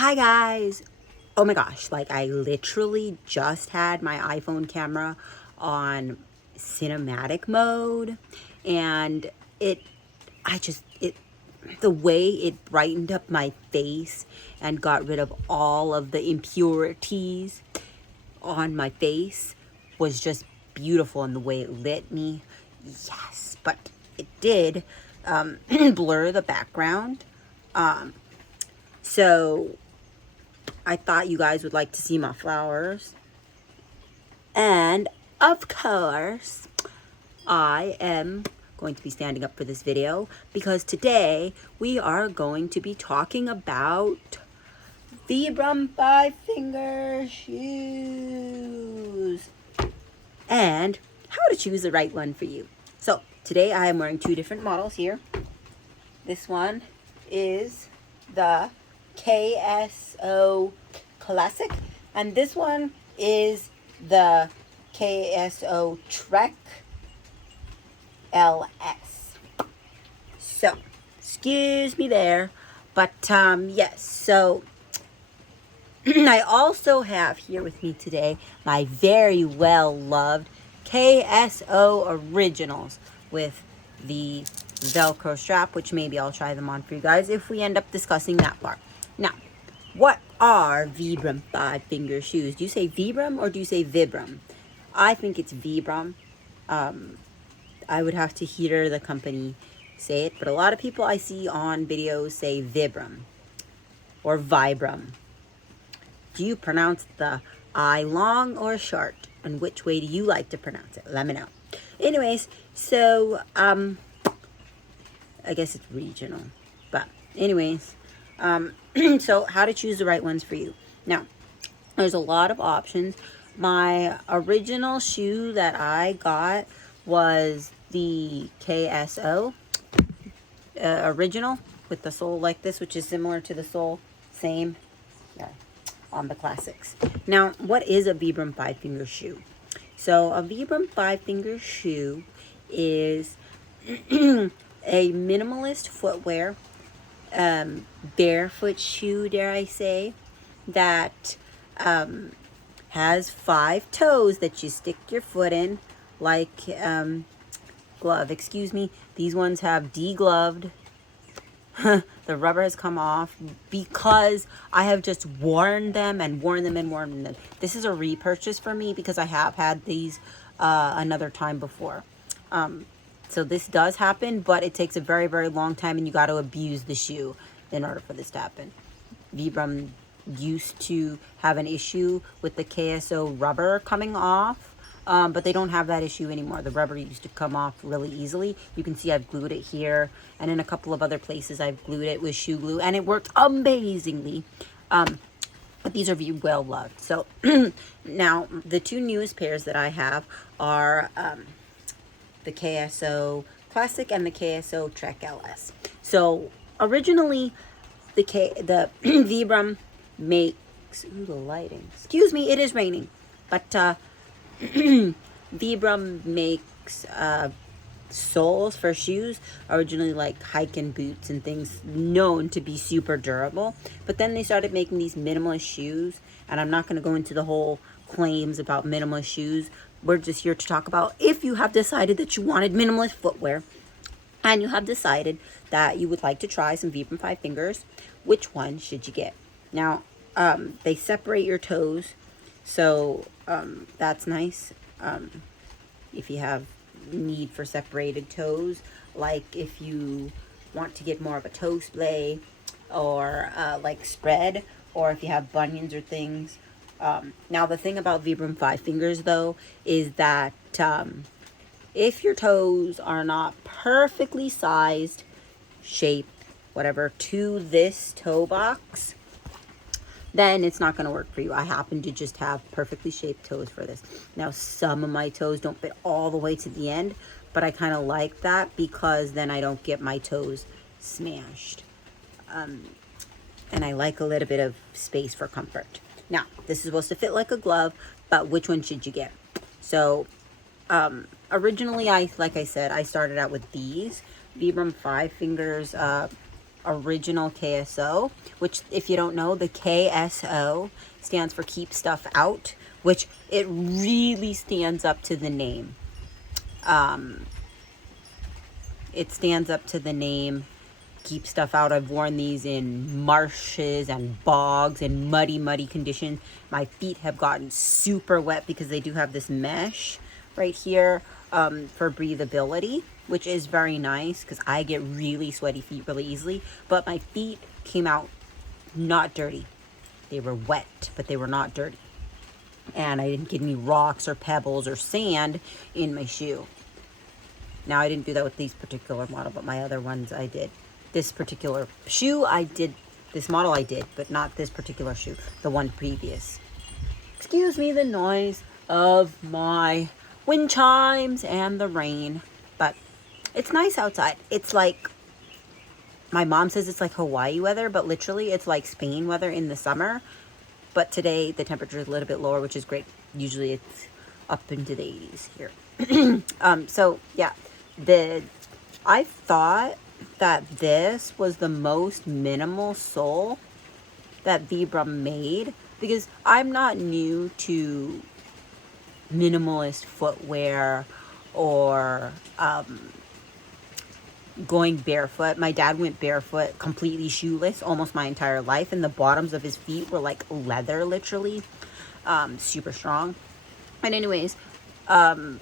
Hi guys. Oh my gosh, like I literally just had my iPhone camera on cinematic mode, and it I just it the way it brightened up my face and got rid of all of the impurities on my face was just beautiful, and the way it lit me. Yes, but it did blur the background. So I thought you guys would like to see my flowers. And of course, I am going to be standing up for this video because today we are going to be talking about Vibram 5-finger shoes and how to choose the right one for you. So today I am wearing two different models here. This one is the KSO Classic, and this one is the KSO Trek LS. So, excuse me there, but yes, so I also have here with me today my very well loved KSO Originals with the Velcro strap, which maybe I'll try them on for you guys if we end up discussing that part. Now, what are Vibram 5-finger shoes? Do you say Vibram or do you say Vibram? I think it's Vibram. I would have to hear the company say it, but a lot of people I see on videos say Vibram or Vibram. Do you pronounce the I long or short? And which way do you like to pronounce it? Let me know. Anyways, so I guess it's regional, but anyways, so how to choose the right ones for you. Now, there's a lot of options. My original shoe that I got was the KSO original with the sole like this, which is similar to the sole, same on the classics. Now, what is a Vibram 5-finger shoe? So a Vibram 5-finger shoe is a minimalist footwear, barefoot shoe, dare I say, that has 5 toes that you stick your foot in like glove. Excuse me, these ones have degloved. The rubber has come off because I have just worn them and worn them and worn them. This is a repurchase for me because I have had these another time before. So this does happen, but it takes a very, very long time, and you got to abuse the shoe in order for this to happen. Vibram used to have an issue with the KSO rubber coming off, but they don't have that issue anymore. The rubber used to come off really easily. You can see I've glued it here, and in a couple of other places I've glued it with shoe glue, and it worked amazingly. But these are well loved. So now the two newest pairs that I have are the KSO Classic and the KSO Trek LS. So originally the Vibram makes, ooh, the lighting, excuse me, it is raining, but Vibram makes soles for shoes, originally like hiking boots and things known to be super durable, but then they started making these minimalist shoes, and I'm not going to go into the whole claims about minimalist shoes. We're just here to talk about if you have decided that you wanted minimalist footwear and you have decided that you would like to try some Vibram 5-fingers, which one should you get? Now, they separate your toes, so that's nice. If you have need for separated toes, like if you want to get more of a toe splay or like spread, or if you have bunions or things. Now the thing about Vibram 5-fingers though is that if your toes are not perfectly sized, shaped, whatever, to this toe box, then it's not going to work for you. I happen to just have perfectly shaped toes for this. Now, some of my toes don't fit all the way to the end, but I kind of like that because then I don't get my toes smashed. And I like a little bit of space for comfort. Now, this is supposed to fit like a glove, but which one should you get? So, originally, like I said, I started out with these Vibram 5-fingers original KSO, which if you don't know, the KSO stands for keep stuff out, which it really stands up to the name. It stands up to the name, keep stuff out. I've worn these in marshes and bogs and muddy conditions. My feet have gotten super wet because they do have this mesh right here for breathability, which is very nice because I get really sweaty feet really easily. But my feet came out not dirty. They were wet, but they were not dirty. And I didn't get any rocks or pebbles or sand in my shoe. Now, I didn't do that with these particular model, but my other ones I did. This particular shoe I did, this model I did, but not this particular shoe, the one previous. Excuse me the noise of my wind chimes and the rain, but it's nice outside. It's like, my mom says it's like Hawaii weather, but literally it's like Spain weather in the summer. But today the temperature is a little bit lower, which is great. Usually it's up into the 80s here. So yeah, I thought that this was the most minimal sole that Vibram made, because I'm not new to minimalist footwear or going barefoot. My dad went barefoot, completely shoeless, almost my entire life, and the bottoms of his feet were like leather, literally, super strong. And anyways, so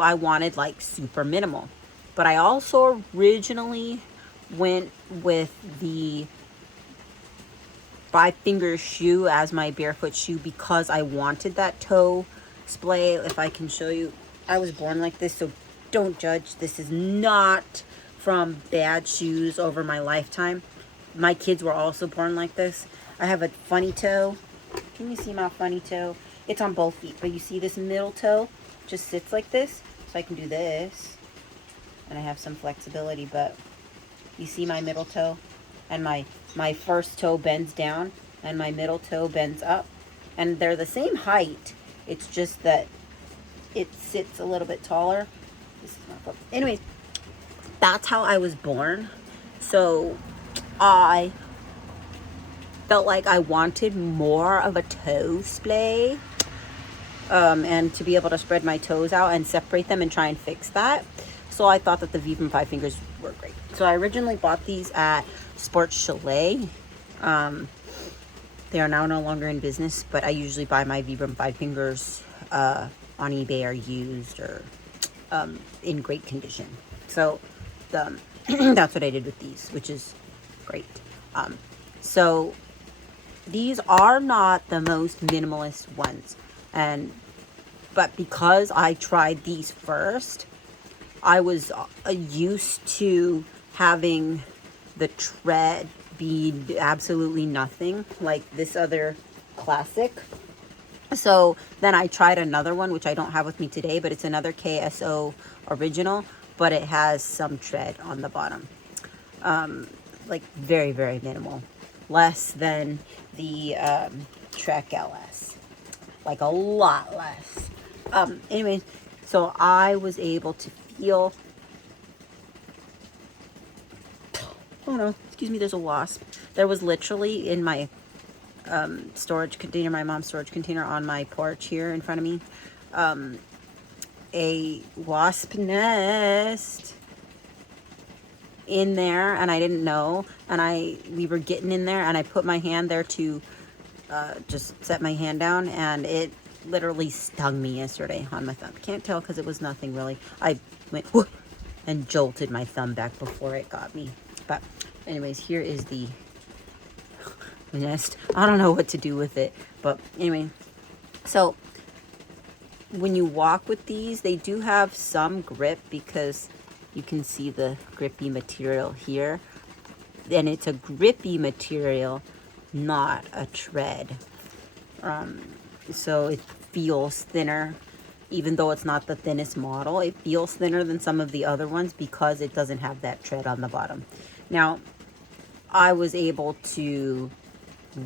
I wanted like super minimal, but I also originally went with the 5 finger shoe as my barefoot shoe because I wanted that toe splay. If I can show you, I was born like this, so don't judge. This is not from bad shoes over my lifetime. My kids were also born like this. I have a funny toe. Can you see my funny toe? It's on both feet, but you see this middle toe just sits like this, so I can do this, and I have some flexibility. But you see my middle toe, and my first toe bends down, and my middle toe bends up, and they're the same height. It's just that it sits a little bit taller. This is not good. Anyways, that's how I was born. So I felt like I wanted more of a toe splay, and to be able to spread my toes out and separate them and try and fix that. So I thought that the Vibram 5 fingers were great. So I originally bought these at Sports Chalet. They are now no longer in business, but I usually buy my Vibram 5 fingers on eBay or used or in great condition. So that's what I did with these, which is great. So these are not the most minimalist ones, but because I tried these first, I was used to having the tread be absolutely nothing like this other classic. So then I tried another one, which I don't have with me today, but it's another KSO original, but it has some tread on the bottom. Like very, very minimal. Less than the Trek LS. Like a lot less. Anyway, so I was able to feel... Oh no, excuse me, there's a wasp. There was literally in my storage container, my mom's storage container on my porch here in front of me, a wasp nest in there, and I didn't know, and we were getting in there, and I put my hand there to just set my hand down, and it literally stung me yesterday on my thumb. Can't tell because it was nothing really. I went whoo, and jolted my thumb back before it got me. But anyways, here is the nest. I don't know what to do with it, but anyway, so when you walk with these, they do have some grip because you can see the grippy material here, and it's a grippy material, not a tread. So it feels thinner, even though it's not the thinnest model. It feels thinner than some of the other ones because it doesn't have that tread on the bottom. Now, I was able to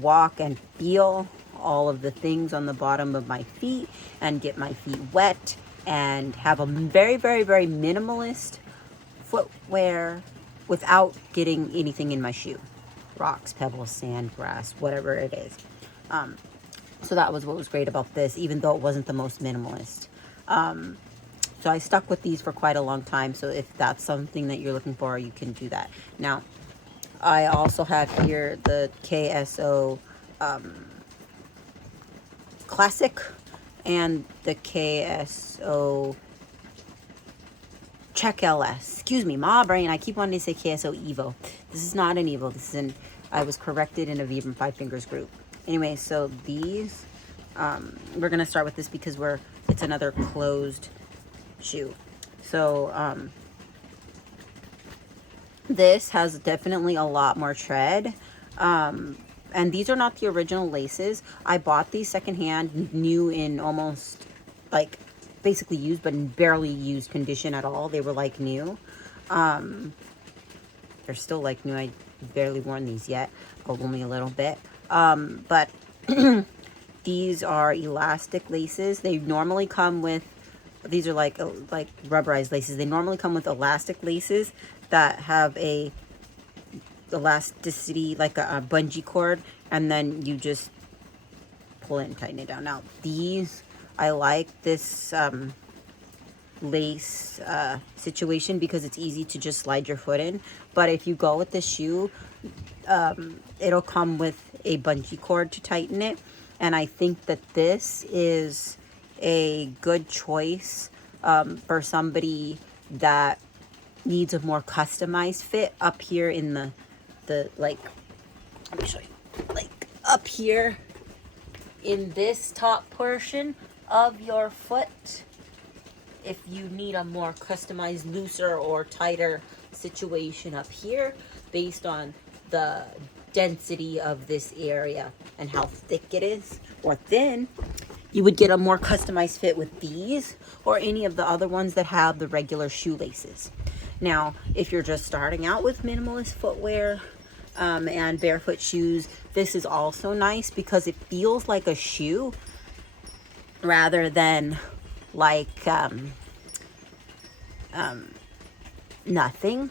walk and feel all of the things on the bottom of my feet and get my feet wet and have a very, very, very minimalist footwear without getting anything in my shoe. Rocks, pebbles, sand, grass, whatever it is. So that was what was great about this, even though it wasn't the most minimalist. So I stuck with these for quite a long time. So if that's something that you're looking for, you can do that. Now, I also have here the KSO Classic and the KSO Check LS. Excuse me, my brain. I keep wanting to say KSO Evo. This is not an Evo. This is an, I was corrected in a Vibram 5 Fingers group. Anyway, so these, we're going to start with this because it's another closed shoe. So, this has definitely a lot more tread. And these are not the original laces. I bought these secondhand, new in almost like basically used, but in barely used condition at all. They were like new. They're still like new. I barely worn these yet, only a little bit. But these are elastic laces. They normally come with, these are like rubberized laces. They normally come with elastic laces that have a elasticity, like a bungee cord, and then you just pull it and tighten it down. Now these, I like this lace situation because it's easy to just slide your foot in. But if you go with the shoe, it'll come with a bungee cord to tighten it, and I think that this is a good choice for somebody that needs a more customized fit up here in the like, let me show you, like up here in this top portion of your foot. If you need a more customized, looser or tighter situation up here based on the density of this area and how thick it is or thin, you would get a more customized fit with these or any of the other ones that have the regular shoelaces. Now, if you're just starting out with minimalist footwear and barefoot shoes, this is also nice because it feels like a shoe rather than like nothing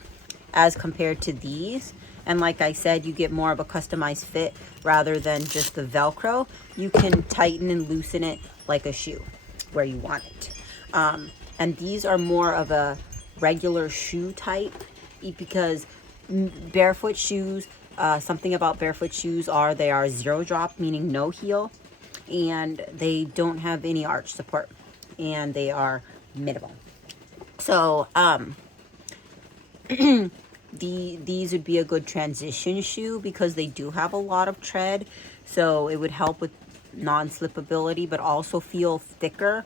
as compared to these. And like I said, you get more of a customized fit rather than just the Velcro. You can tighten and loosen it like a shoe where you want it. And these are more of a regular shoe type because barefoot shoes, something about barefoot shoes are they are zero drop, meaning no heel, and they don't have any arch support, and they are minimal. So these would be a good transition shoe because they do have a lot of tread, so it would help with non-slipability but also feel thicker.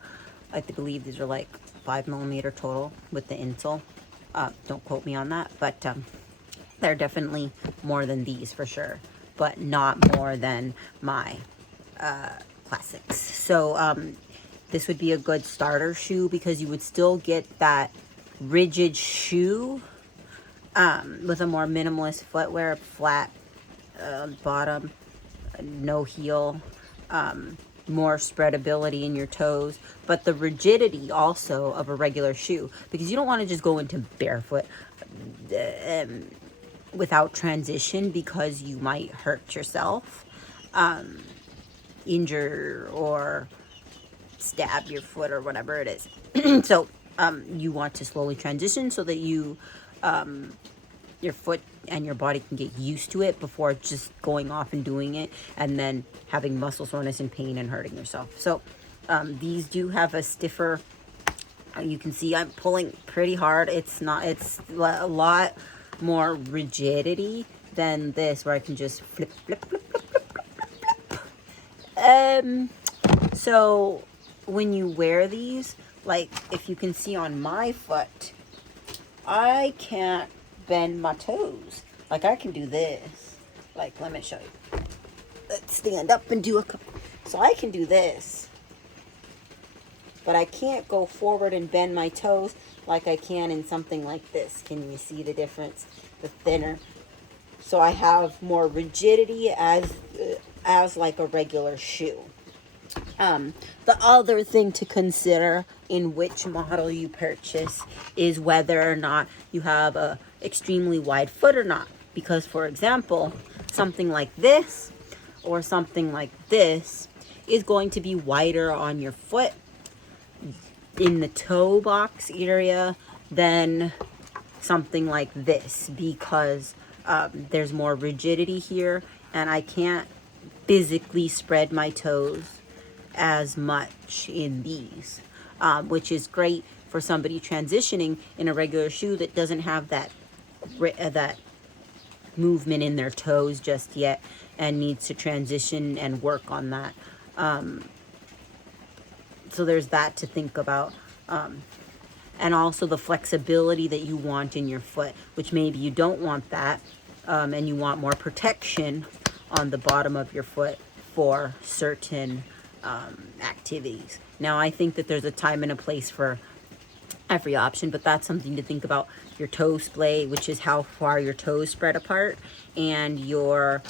I believe these are like 5mm total with the insole. Don't quote me on that, but they're definitely more than these for sure, but not more than my classics. So this would be a good starter shoe because you would still get that rigid shoe with a more minimalist footwear, flat bottom, no heel, more spreadability in your toes, but the rigidity also of a regular shoe, because you don't want to just go into barefoot without transition because you might hurt yourself, injure or stab your foot or whatever it is. So you want to slowly transition so that you your foot and your body can get used to it before just going off and doing it and then having muscle soreness and pain and hurting yourself. So these do have a stiffer, you can see I'm pulling pretty hard. It's a lot more rigidity than this where I can just flip. So when you wear these, like if you can see on my foot, I can't bend my toes. Like I can do this. Like, let me show you. Let's stand up and do a couple. So I can do this, but I can't go forward and bend my toes like I can in something like this. Can you see the difference? The thinner. So I have more rigidity as like a regular shoe. The other thing to consider in which model you purchase is whether or not you have a extremely wide foot or not. Because, for example, something like this or something like this is going to be wider on your foot in the toe box area than something like this, because there's more rigidity here and I can't physically spread my toes as much in these, which is great for somebody transitioning in a regular shoe that doesn't have that movement in their toes just yet and needs to transition and work on that. So there's that to think about. And also the flexibility that you want in your foot, which maybe you don't want that, and you want more protection on the bottom of your foot for certain activities. Now, I think that there's a time and a place for every option, but that's something to think about. Your toe splay, which is how far your toes spread apart, and your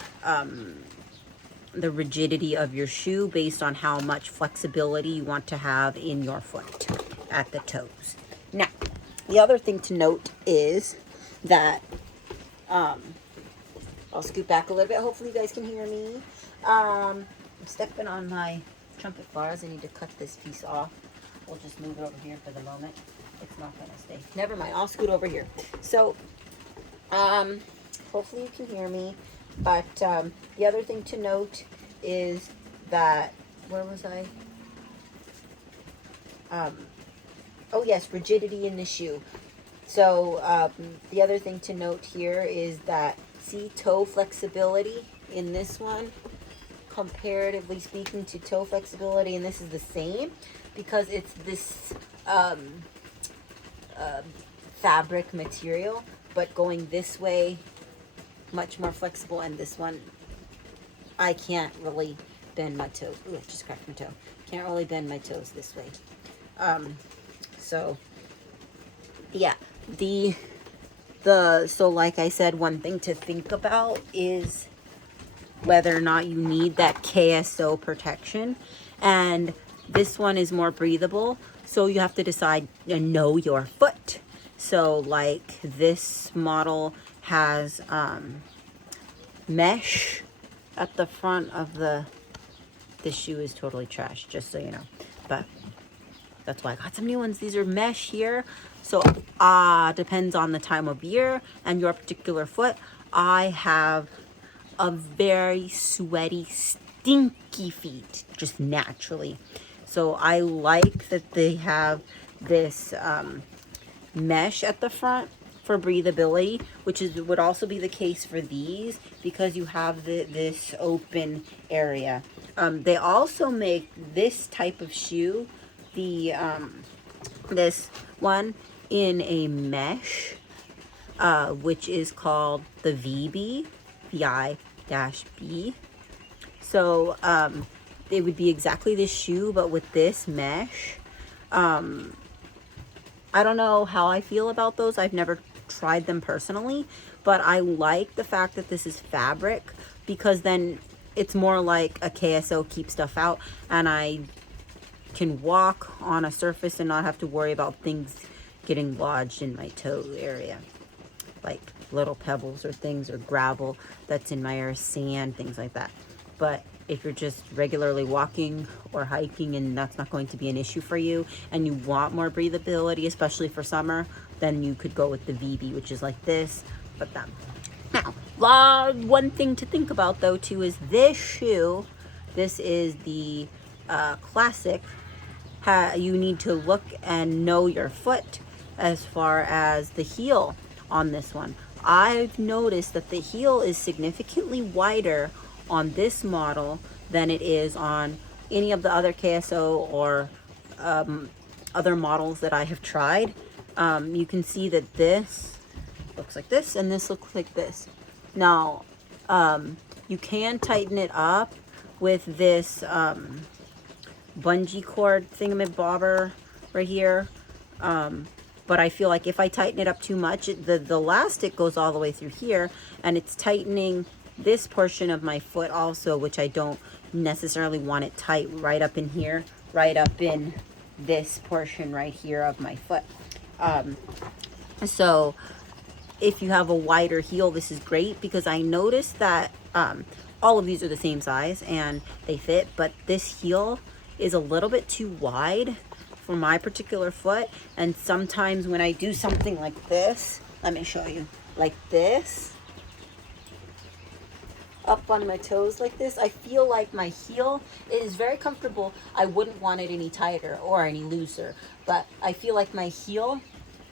the rigidity of your shoe based on how much flexibility you want to have in your foot at the toes. Now, the other thing to note is that, I'll scoot back a little bit. Hopefully you guys can hear me. I'm stepping on my trumpet flowers. I need to cut this piece off. We'll just move it over here for the moment. It's not going to stay. Never mind. I'll scoot over here. So, hopefully you can hear me. But the other thing to note is that, where was I? Oh yes, rigidity in the shoe. So the other thing to note here is that, see, toe flexibility in this one, comparatively speaking to toe flexibility, and this is the same because it's this fabric material, but going this way, much more flexible, and this one, I can't really bend my toes. Ooh, I just cracked my toe. Can't really bend my toes this way. So yeah, so like I said, one thing to think about is whether or not you need that KSO protection, and this one is more breathable, so you have to decide and know your foot. So like this model has mesh at the front of this shoe is totally trash, just so you know, but that's why I got some new ones. These are mesh here. So depends on the time of year and your particular foot. I have a very sweaty, stinky feet, just naturally. So I like that they have this mesh at the front for breathability, which would also be the case for these because you have this open area. They also make this type of shoe, this one, in a mesh, which is called the VB, VI-B. So it would be exactly this shoe, but with this mesh. I don't know how I feel about those. I've never tried them personally, but I like the fact that this is fabric, because then it's more like a KSO, keep stuff out, and I can walk on a surface and not have to worry about things getting lodged in my toe area, like little pebbles or things, or gravel that's in my ear, sand, things like that. But if you're just regularly walking or hiking and that's not going to be an issue for you, and you want more breathability, especially for summer, then you could go with the VB, which is like this, but that. Now, one thing to think about though too is this shoe, this is the classic. You need to look and know your foot as far as the heel on this one. I've noticed that the heel is significantly wider on this model than it is on any of the other KSO or other models that I have tried. You can see that this looks like this and this looks like this. Now, you can tighten it up with this bungee cord thingamabobber right here. But I feel like if I tighten it up too much, the elastic goes all the way through here, and it's tightening this portion of my foot also, which I don't necessarily want it tight right up in here, right up in this portion right here of my foot. So if you have a wider heel, this is great, because I noticed that all of these are the same size and they fit, but this heel is a little bit too wide for my particular foot. And sometimes when I do something like this, let me show you, like this, up on my toes like this, I feel like my heel is very comfortable. I wouldn't want it any tighter or any looser, but I feel like my heel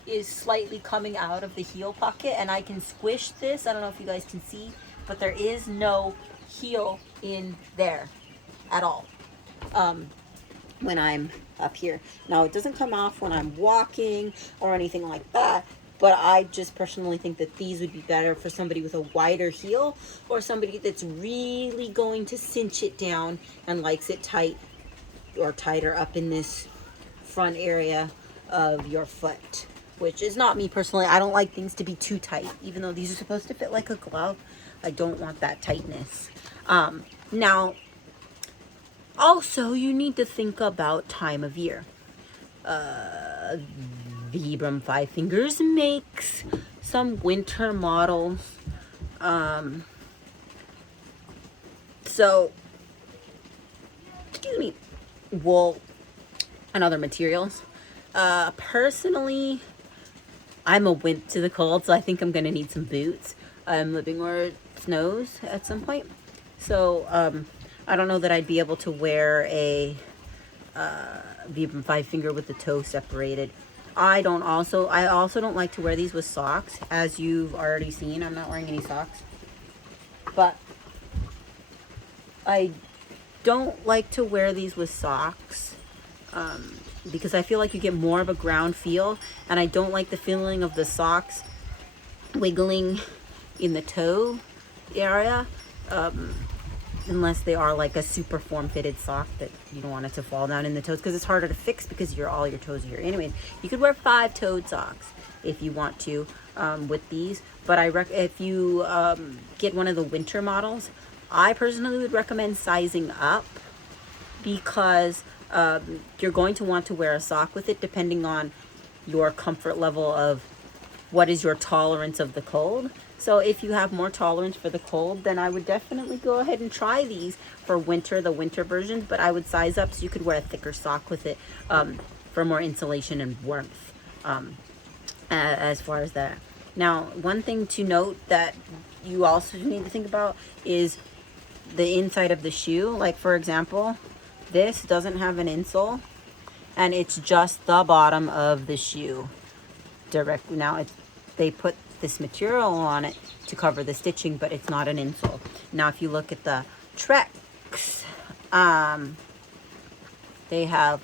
is slightly coming out of the heel pocket, and I can squish this. I don't know if you guys can see, but there is no heel in there at all when I'm up here. Now, it doesn't come off when I'm walking or anything like that, but I just personally think that these would be better for somebody with a wider heel, or somebody that's really going to cinch it down and likes it tight or tighter up in this front area of your foot, which is not me personally. I don't like things to be too tight. Even though these are supposed to fit like a glove, I don't want that tightness. Now, also, you need to think about time of year. Vibram Five Fingers makes some winter models. So, excuse me, wool and other materials. Personally, I'm a wimp to the cold, so I think I'm gonna need some boots. I'm living where it snows at some point, so I don't know that I'd be able to wear a Vibram Five Finger with the toe separated. I also don't like to wear these with socks, as you've already seen. I'm not wearing any socks, but I don't like to wear these with socks because I feel like you get more of a ground feel, and I don't like the feeling of the socks wiggling in the toe area, unless they are like a super form-fitted sock that you don't want it to fall down in the toes, because it's harder to fix because all your toes are here. Anyways, you could wear 5-toed socks if you want to with these, but if you get one of the winter models, I personally would recommend sizing up, because you're going to want to wear a sock with it depending on your comfort level of what is your tolerance of the cold. So if you have more tolerance for the cold, then I would definitely go ahead and try these for winter, the winter version, but I would size up so you could wear a thicker sock with it for more insulation and warmth as far as that. Now, one thing to note that you also need to think about is the inside of the shoe. Like, for example, this doesn't have an insole, and it's just the bottom of the shoe directly. Now, they put this material on it to cover the stitching, but it's not an insole. Now, if you look at the Treks, they have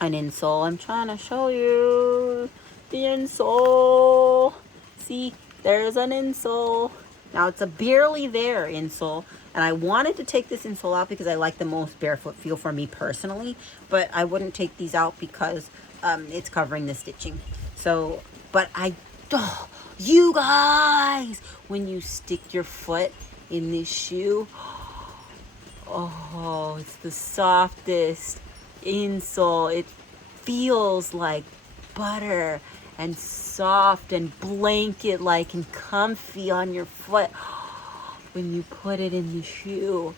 an insole. I'm trying to show you the insole. See, there's an insole. Now, it's a barely there insole, and I wanted to take this insole out because I like the most barefoot feel for me personally, but I wouldn't take these out because it's covering the stitching. So, but you guys, when you stick your foot in this shoe, oh, it's the softest insole. It feels like butter and soft and blanket-like and comfy on your foot when you put it in the shoe.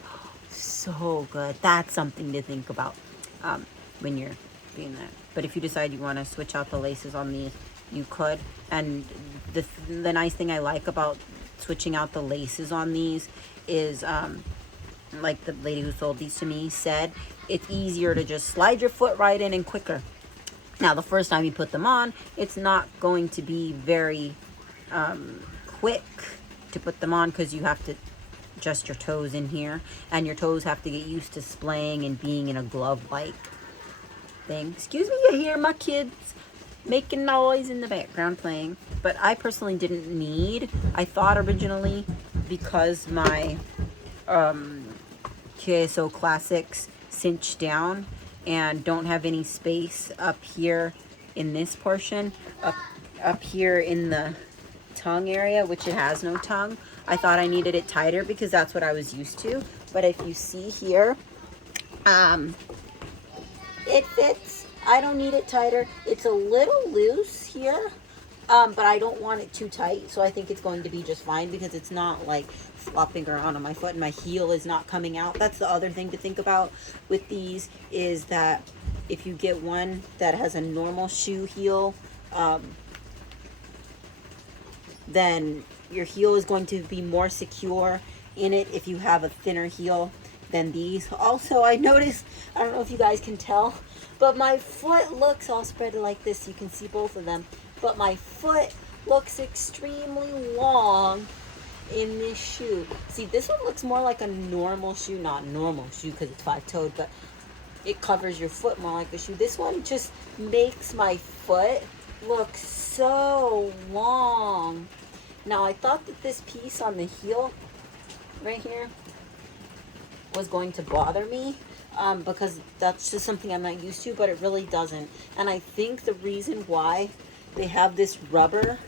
So good. That's something to think about when you're doing that. But if you decide you want to switch out the laces on these, you could. And the nice thing I like about switching out the laces on these is like the lady who sold these to me said, it's easier to just slide your foot right in and quicker. Now, the first time you put them on, it's not going to be very quick to put them on, because you have to adjust your toes in here, and your toes have to get used to splaying and being in a glove-like thing. Excuse me, you hear my kids making noise in the background playing. But I personally didn't need, I thought originally, because my KSO Classics cinch down and don't have any space up here in this portion, up here in the tongue area, which it has no tongue. I thought I needed it tighter because that's what I was used to. But if you see here, it fits. I don't need it tighter. It's a little loose here, But I don't want it too tight, so I think it's going to be just fine because it's not like flopping around on my foot and my heel is not coming out. That's the other thing to think about with these, is that if you get one that has a normal shoe heel, then your heel is going to be more secure in it if you have a thinner heel than these. Also, I noticed, I don't know if you guys can tell, but my foot looks all spread like this. You can see both of them. But my foot looks extremely long in this shoe. See, this one looks more like a normal shoe. Not normal shoe because it's 5-toed, but it covers your foot more like a shoe. This one just makes my foot look so long. Now, I thought that this piece on the heel right here was going to bother me because that's just something I'm not used to, but it really doesn't. And I think the reason why they have this rubber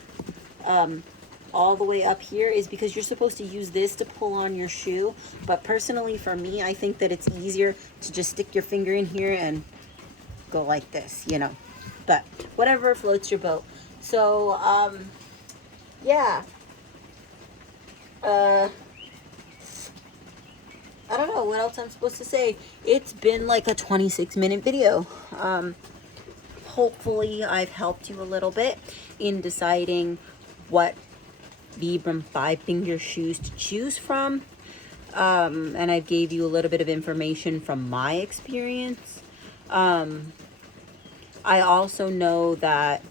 all the way up here is because you're supposed to use this to pull on your shoe. But personally, for me, I think that it's easier to just stick your finger in here and go like this, you know. But whatever floats your boat. So, yeah. I don't know what else I'm supposed to say. It's been like a 26-minute video. Hopefully I've helped you a little bit in deciding what Vibram 5-finger shoes to choose from. And I gave you a little bit of information from my experience. I also know that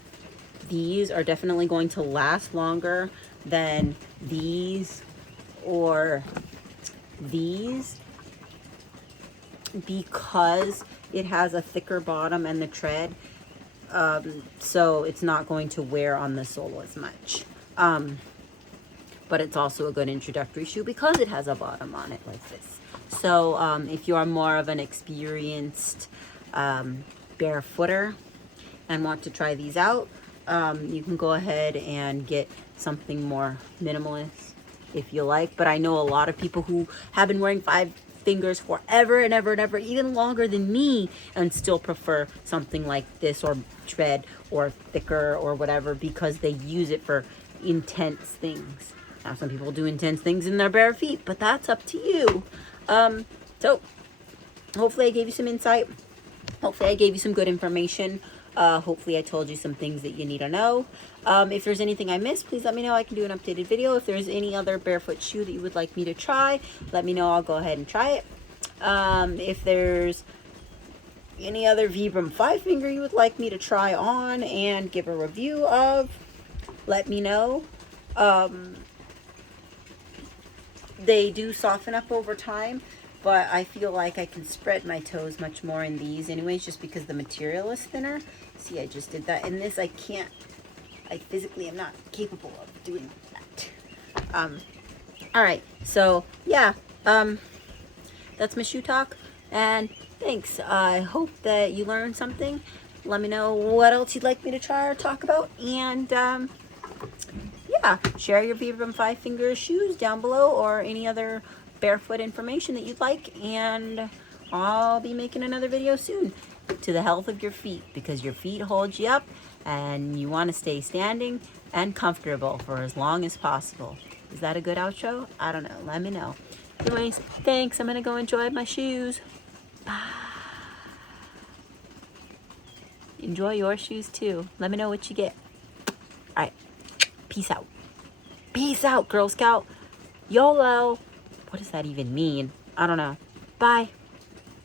these are definitely going to last longer than these or these because it has a thicker bottom and the tread, so it's not going to wear on the sole as much, but it's also a good introductory shoe because it has a bottom on it like this. So if you are more of an experienced barefooter and want to try these out, you can go ahead and get something more minimalist if you like. But I know a lot of people who have been wearing 5 fingers forever and ever and ever, even longer than me, and still prefer something like this or tread or thicker or whatever because they use it for intense things. Now, some people do intense things in their bare feet, but that's up to you. So hopefully I gave you some insight. Hopefully I gave you some good information. Hopefully I told you some things that you need to know. If there's anything I missed, please let me know. I can do an updated video. If there's any other barefoot shoe that you would like me to try, let me know. I'll go ahead and try it. If there's any other Vibram 5-finger you would like me to try on and give a review of, let me know. They do soften up over time, but I feel like I can spread my toes much more in these anyways, just because the material is thinner. See, I just did that. In this, I can't, I physically am not capable of doing that. All right, so yeah, that's my shoe talk, and thanks. I hope that you learned something. Let me know what else you'd like me to try or talk about, and yeah, share your Vibram 5-finger shoes down below or any other barefoot information that you'd like, and I'll be making another video soon to the health of your feet, because your feet hold you up and you want to stay standing and comfortable for as long as possible. Is that a good outro? I don't know. Let me know. Anyways, thanks. I'm gonna go enjoy my shoes. Bye. Enjoy your shoes too. Let me know what you get. All right, peace out. Peace out, Girl Scout. YOLO. What does that even mean? I don't know. Bye.